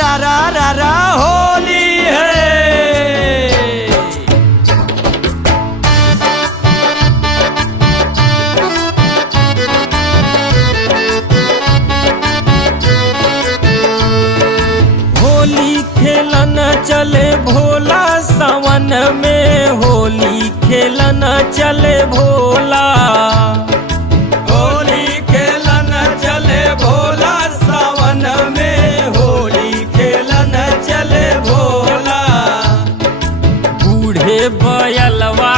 रा रा रा रा होली है। होली खेलन चले भोला सावन में, होली खेलन चले भोला। होली खेलन चले भोला सावन में, होली खेलन चले भोला। बूढ़े बैलवा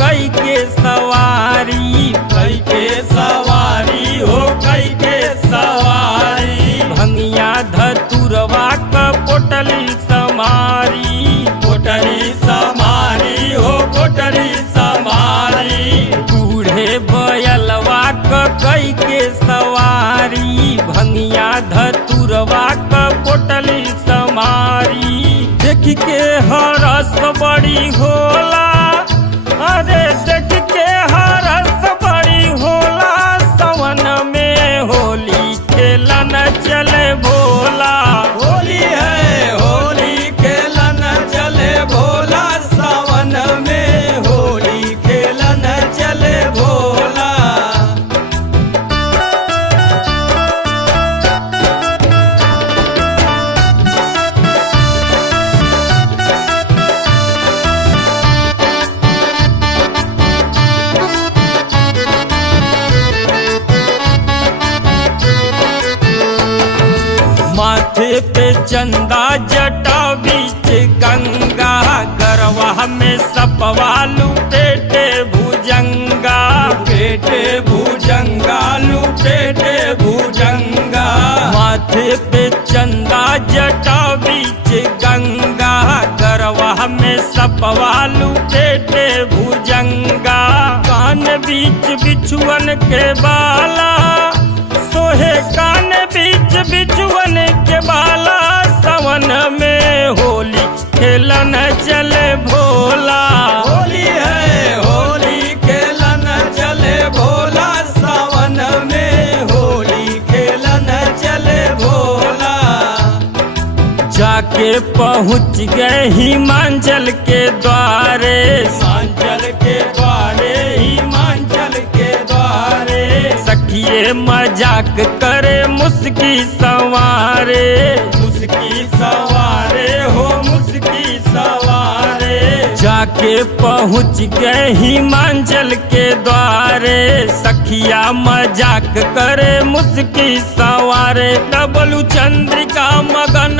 कई के सवारी, कई के सवारी हो कई के सवारी। भंगिया धतुरवा पोटली समारी, पोटली समारी हो पोटली समारी। बूढ़े बैलवा कई के सवारी, भंगिया धतुरवा पोटली समारी। देख के हरस बड़ी होला, अरे देख के हरस बड़ी होला। सावन में होली खेलन चले भोला। होली है होली खेलन चले भोला, सावन में होली खेलन चले भोला। माथे पे चंदा जटा बीच गंगा, गरवा में सपवा लुपेटे भुजंगा। लुपेटे भुजंगा लुपेटे भुजंगा। माथे पे चंदा जटा बीच गंगा, गरवा में सपवा लुपेटे भुजंगा। कान बीच बिछुअन के बाला, सोहे कान बीच बिछुअन के बाला। सावन में होली खेलन चले भोला। होली है होली खेलन चले भोला, सावन में होली खेलन चले भोला। जाके पहुँच गए हिमांचल के द्वारे, हिमांचल के द्वारे, हिमांचल के द्वारे। सखिए मजाक करे मुस्की सवारे, मुस्की सवारे हो मुस्की सवारे। जाके पहुँच गए हिमांचल के द्वारे, सखिया मजाक करे मुस्की सवारे। डबलू चंद्रिका मगन